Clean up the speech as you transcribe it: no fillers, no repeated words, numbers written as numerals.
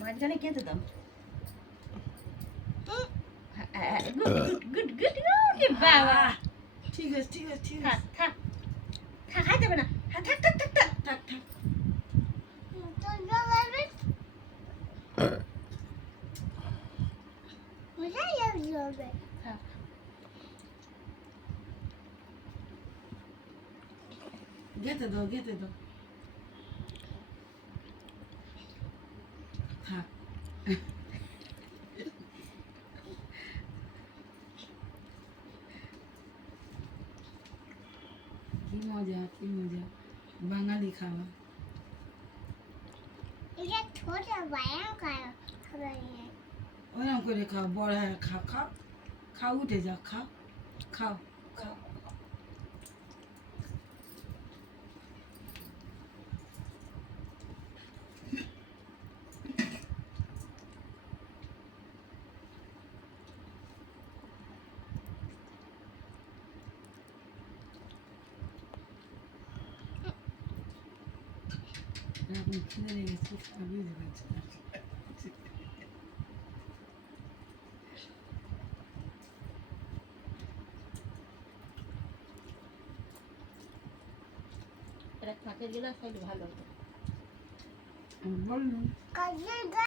মাঝখানে খেতে দাও। গুড গুড গুড গুড বাবা। ঠিক আছে ঠিক আছে ঠিক থাক আছে থাক থাক, খাইতে হবে না। হ্যাঁ, থাক থাক থাক থাক থাক থাক থাক। গেতে দাও থাক কি মজা বাঙালি খাওয়া ওরকম করে খাও বড় হ্যাঁ খাও উঠে যাও খাও এখন খিদে লেগেছে বুঝতে পারছি না এটা কাঁচের গিলাস হলে ভালো হতো। বললুম